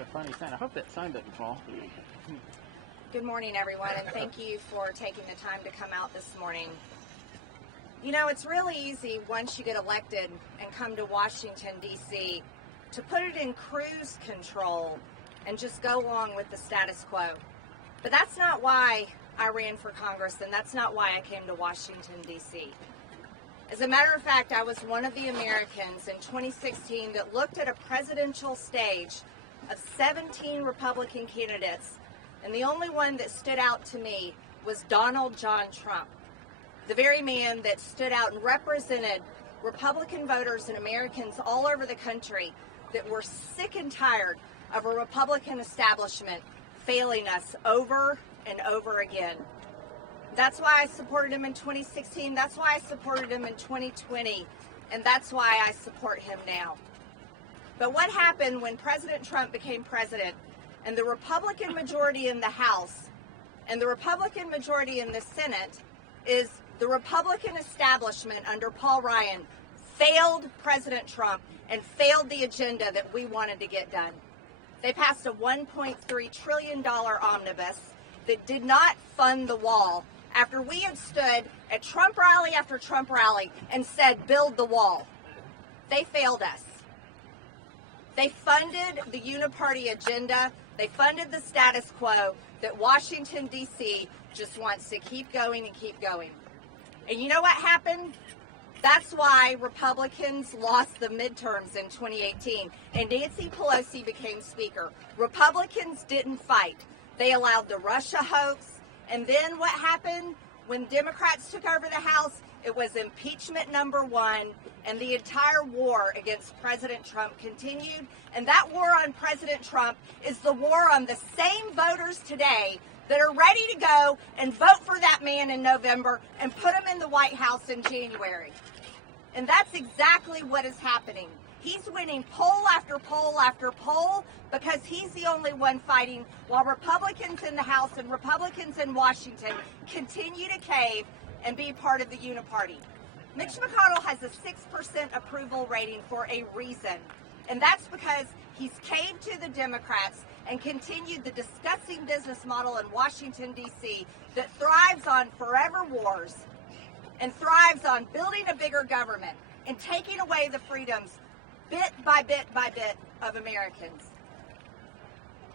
a funny sound. I hope that sign doesn't fall. Good morning, everyone, and thank you for taking the time to come out this morning. You know, it's really easy once you get elected and come to Washington, D.C., to put it in cruise control and just go along with the status quo. But that's not why I ran for Congress, and that's not why I came to Washington, D.C. As a matter of fact, I was one of the Americans in 2016 that looked at a presidential stage of 17 Republican candidates, and the only one that stood out to me was Donald John Trump, the very man that stood out and represented Republican voters and Americans all over the country that were sick and tired of a Republican establishment failing us over and over again. That's why I supported him in 2016. That's why I supported him in 2020. And that's why I support him now. But what happened when President Trump became president and the Republican majority in the House and the Republican majority in the Senate is the Republican establishment under Paul Ryan failed President Trump and failed the agenda that we wanted to get done. They passed a $1.3 trillion omnibus that did not fund the wall after we had stood at Trump rally after Trump rally and said, build the wall. They failed us. They funded the uniparty agenda. They funded the status quo that Washington, D.C. just wants to keep going and keep going. And you know what happened? That's why Republicans lost the midterms in 2018 and Nancy Pelosi became Speaker. Republicans didn't fight. They allowed the Russia hoax. And then what happened when Democrats took over the House? It was impeachment number one, and the entire war against President Trump continued. And that war on President Trump is the war on the same voters today that are ready to go and vote for that man in November and put him in the White House in January. And that's exactly what is happening. He's winning poll after poll after poll because he's the only one fighting while Republicans in the House and Republicans in Washington continue to cave and be part of the uniparty. Mitch McConnell has a 6% approval rating for a reason, and that's because he's caved to the Democrats and continued the disgusting business model in Washington, D.C. that thrives on forever wars and thrives on building a bigger government and taking away the freedoms bit by bit by bit of Americans.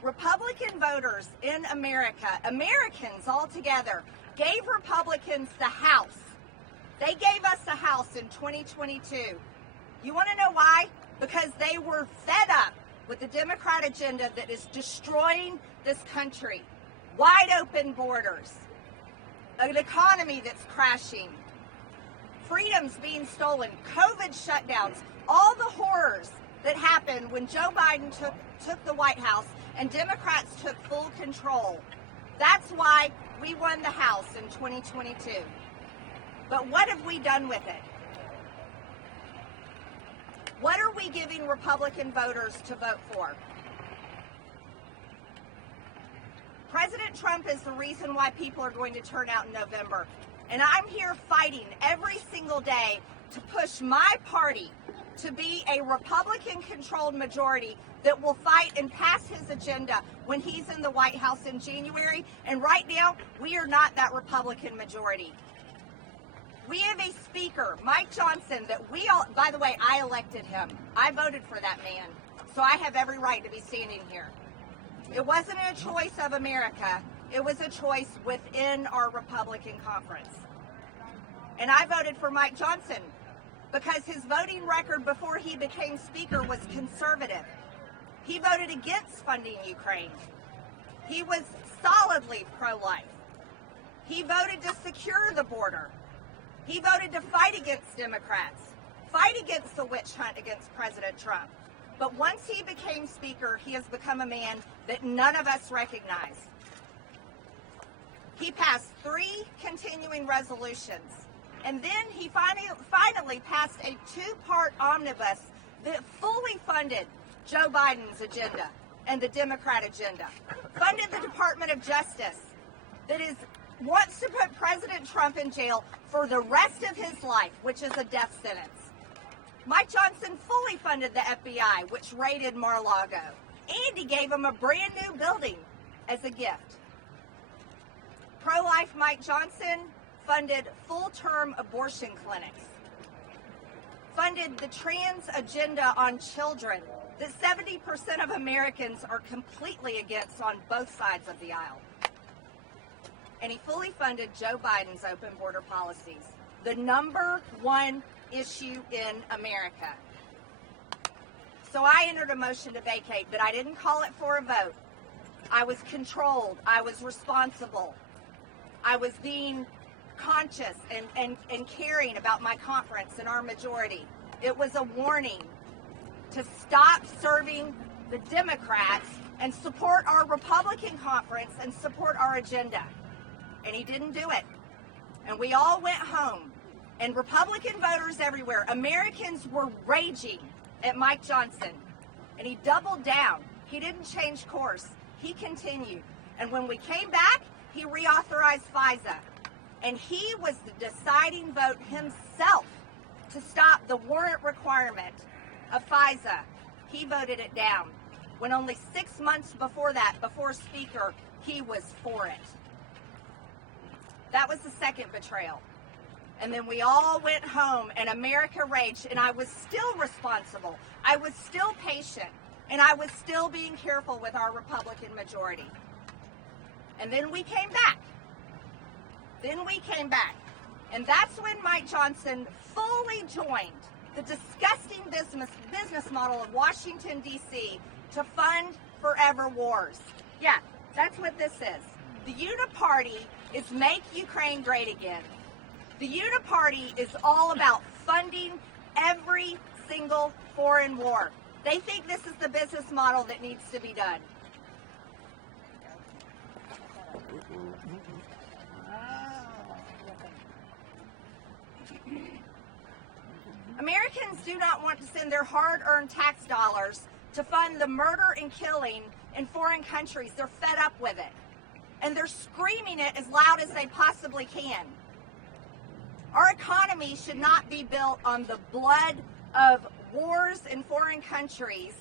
Republican voters in America, Americans altogether, gave Republicans the House. They gave us the House in 2022. You want to know why? Because they were fed up with the Democrat agenda that is destroying this country. Wide open borders, an economy that's crashing, freedoms being stolen, COVID shutdowns, all the horrors that happened when Joe Biden took the White House and Democrats took full control. That's why we won the House in 2022. But what have we done with it? What are we giving Republican voters to vote for? President Trump is the reason why people are going to turn out in November. And I'm here fighting every single day to push my party to be a Republican-controlled majority that will fight and pass his agenda when he's in the White House in January. And right now, we are not that Republican majority. We have a speaker, Mike Johnson, that we all, by the way, I elected him. I voted for that man. So I have every right to be standing here. It wasn't a choice of America. It was a choice within our Republican conference. And I voted for Mike Johnson because his voting record before he became Speaker was conservative. He voted against funding Ukraine. He was solidly pro-life. He voted to secure the border. He voted to fight against Democrats, fight against the witch hunt against President Trump. But once he became Speaker, he has become a man that none of us recognize. He passed 3 continuing resolutions, and then he finally passed a 2-part omnibus that fully funded Joe Biden's agenda and the Democrat agenda, funded the Department of Justice that wants to put President Trump in jail for the rest of his life, which is a death sentence. Mike Johnson fully funded the FBI, which raided Mar-a-Lago. and he gave them a brand new building as a gift. Pro-life Mike Johnson funded full-term abortion clinics, funded the trans agenda on children that 70% of Americans are completely against on both sides of the aisle. And he fully funded Joe Biden's open border policies, the #1 issue in America. So I entered a motion to vacate, but I didn't call it for a vote. I was controlled. I was responsible. I was being conscious and caring about my conference and our majority. It was a warning to stop serving the Democrats and support our Republican conference and support our agenda. And he didn't do it. And we all went home. And Republican voters everywhere, Americans were raging at Mike Johnson. And he doubled down. He didn't change course. He continued. And when we came back, he reauthorized FISA. And he was the deciding vote himself to stop the warrant requirement of FISA. He voted it down. When only 6 months before that, before Speaker, he was for it. That was the second betrayal. And then we all went home and America raged, and I was still responsible. I was still patient, and I was still being careful with our Republican majority. And then we came back. And that's when Mike Johnson fully joined the disgusting business model of Washington, D.C. to fund forever wars. Yeah, that's what this is. The Uniparty is Make Ukraine Great Again. The Uniparty is all about funding every single foreign war. They think this is the business model that needs to be done. Americans do not want to send their hard-earned tax dollars to fund the murder and killing in foreign countries. They're fed up with it. And they're screaming it as loud as they possibly can. Our economy should not be built on the blood of wars in foreign countries.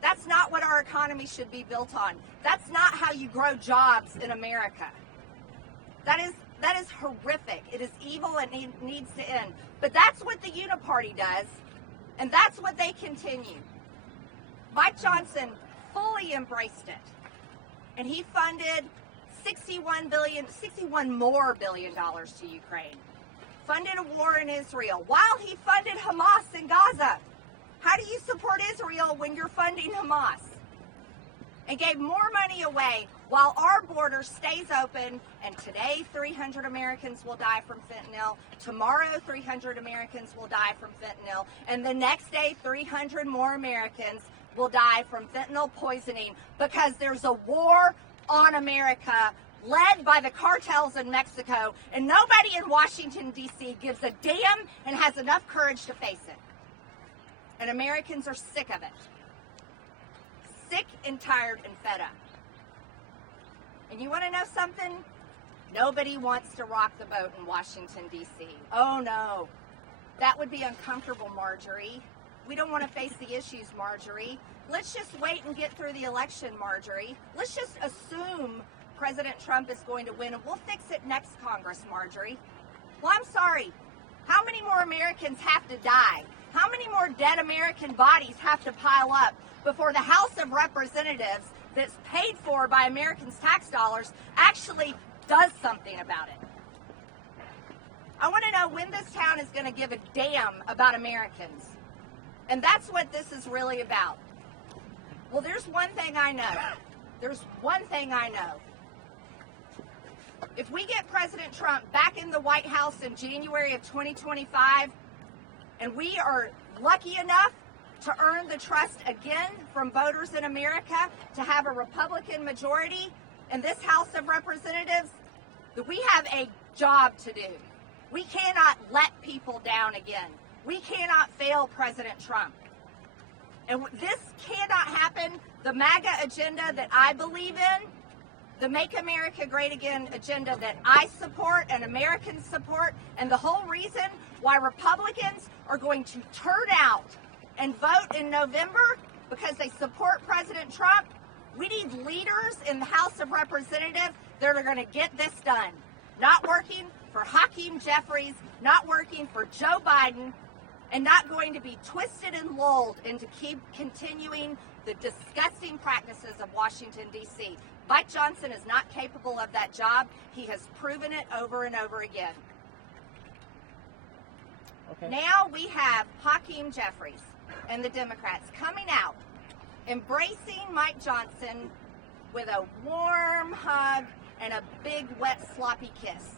That's not what our economy should be built on. That's not how you grow jobs in America. That is horrific. It is evil and it needs to end. But that's what the Uniparty does, and that's what they continue. Mike Johnson fully embraced it, and he funded $61 more billion to Ukraine. Funded a war in Israel while he funded Hamas in Gaza. How do you support Israel when you're funding Hamas? And gave more money away while our border stays open, and today 300 Americans will die from fentanyl, tomorrow 300 Americans will die from fentanyl, and the next day 300 more Americans will die from fentanyl poisoning because there's a war on America led by the cartels in Mexico, and nobody in Washington, D.C. gives a damn and has enough courage to face it. And Americans are sick of it. Sick and tired and fed up. And you want to know something? Nobody wants to rock the boat in Washington, D.C. Oh, no. That would be uncomfortable, Marjorie. We don't want to face the issues, Marjorie. Let's just wait and get through the election, Marjorie. Let's just assume President Trump is going to win, and we'll fix it next Congress, Marjorie. Well, I'm sorry. How many more Americans have to die? How many more dead American bodies have to pile up before the House of Representatives that's paid for by Americans' tax dollars actually does something about it? I want to know when this town is going to give a damn about Americans. And that's what this is really about. Well, there's one thing I know. There's one thing I know. If we get President Trump back in the White House in January of 2025, and we are lucky enough to earn the trust again from voters in America to have a Republican majority in this House of Representatives, that we have a job to do. We cannot let people down again. We cannot fail President Trump. And this cannot happen. The MAGA agenda that I believe in, the Make America Great Again agenda that I support and Americans support, and the whole reason why Republicans are going to turn out and vote in November because they support President Trump. We need leaders in the House of Representatives that are going to get this done. Not working for Hakeem Jeffries, not working for Joe Biden, and not going to be twisted and lulled into keep continuing the disgusting practices of Washington, D.C. Mike Johnson is not capable of that job. He has proven it over and over again. Okay. Now we have Hakeem Jeffries and the Democrats coming out, embracing Mike Johnson with a warm hug and a big, wet, sloppy kiss.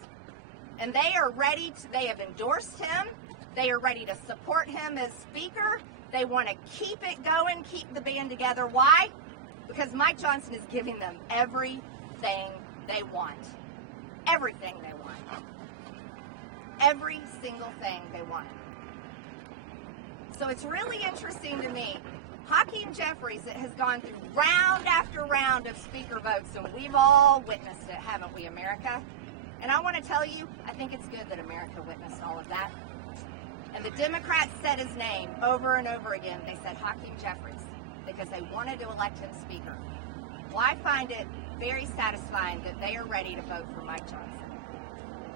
And they are ready to, they have endorsed him. They are ready to support him as Speaker. They want to keep it going, keep the band together. Why? Because Mike Johnson is giving them everything they want. Everything they want. Every single thing they want. So it's really interesting to me. Hakeem Jeffries has gone through round after round of Speaker votes, and we've all witnessed it, haven't we, America? And I want to tell you, I think it's good that America witnessed all of that. And the Democrats said his name over and over again. They said Hakeem Jeffries because they wanted to elect him Speaker. Well, I find it very satisfying that they are ready to vote for Mike Johnson.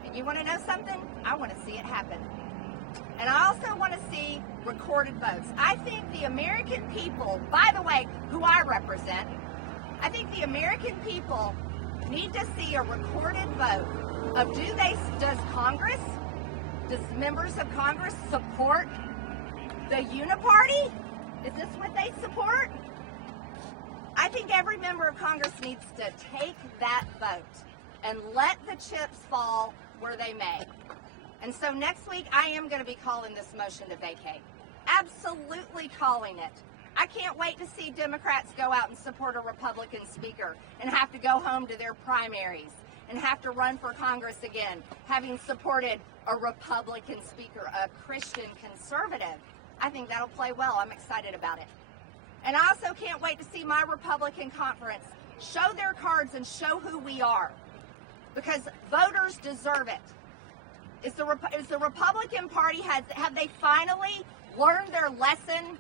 And you want to know something? I want to see it happen. And I also want to see recorded votes. I think the American people, by the way, who I represent, I think the American people need to see a recorded vote of does Congress, does members of Congress support the uniparty? Is this what they support? I think every member of Congress needs to take that vote and let the chips fall where they may. And so next week, I am going to be calling this motion to vacate. Absolutely calling it. I can't wait to see Democrats go out and support a Republican Speaker and have to go home to their primaries and have to run for Congress again, having supported a Republican Speaker, a Christian conservative. I think that'll play well. I'm excited about it. And I also can't wait to see my Republican conference show their cards and show who we are, because voters deserve it. Is the Republican Party, have they finally learned their lesson?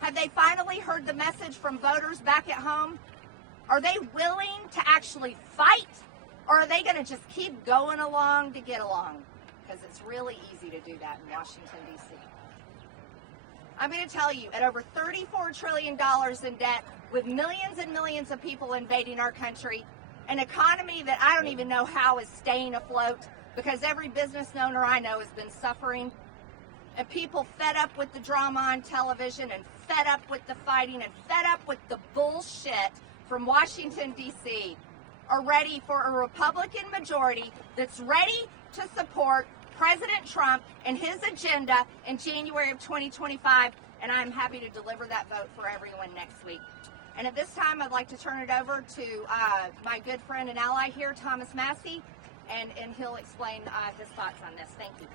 Have they finally heard the message from voters back at home? Are they willing to actually fight, or are they going to just keep going along to get along? Because it's really easy to do that in Washington, D.C. I'm going to tell you, at over $34 trillion in debt, with millions and millions of people invading our country, an economy that I don't even know how is staying afloat, because every business owner I know has been suffering, and people fed up with the drama on television and fed up with the fighting and fed up with the bullshit from Washington, D.C., are ready for a Republican majority that's ready to support President Trump and his agenda in January of 2025, and I'm happy to deliver that vote for everyone next week. And at this time, I'd like to turn it over to my good friend and ally here, Thomas Massie, and he'll explain his thoughts on this. Thank you.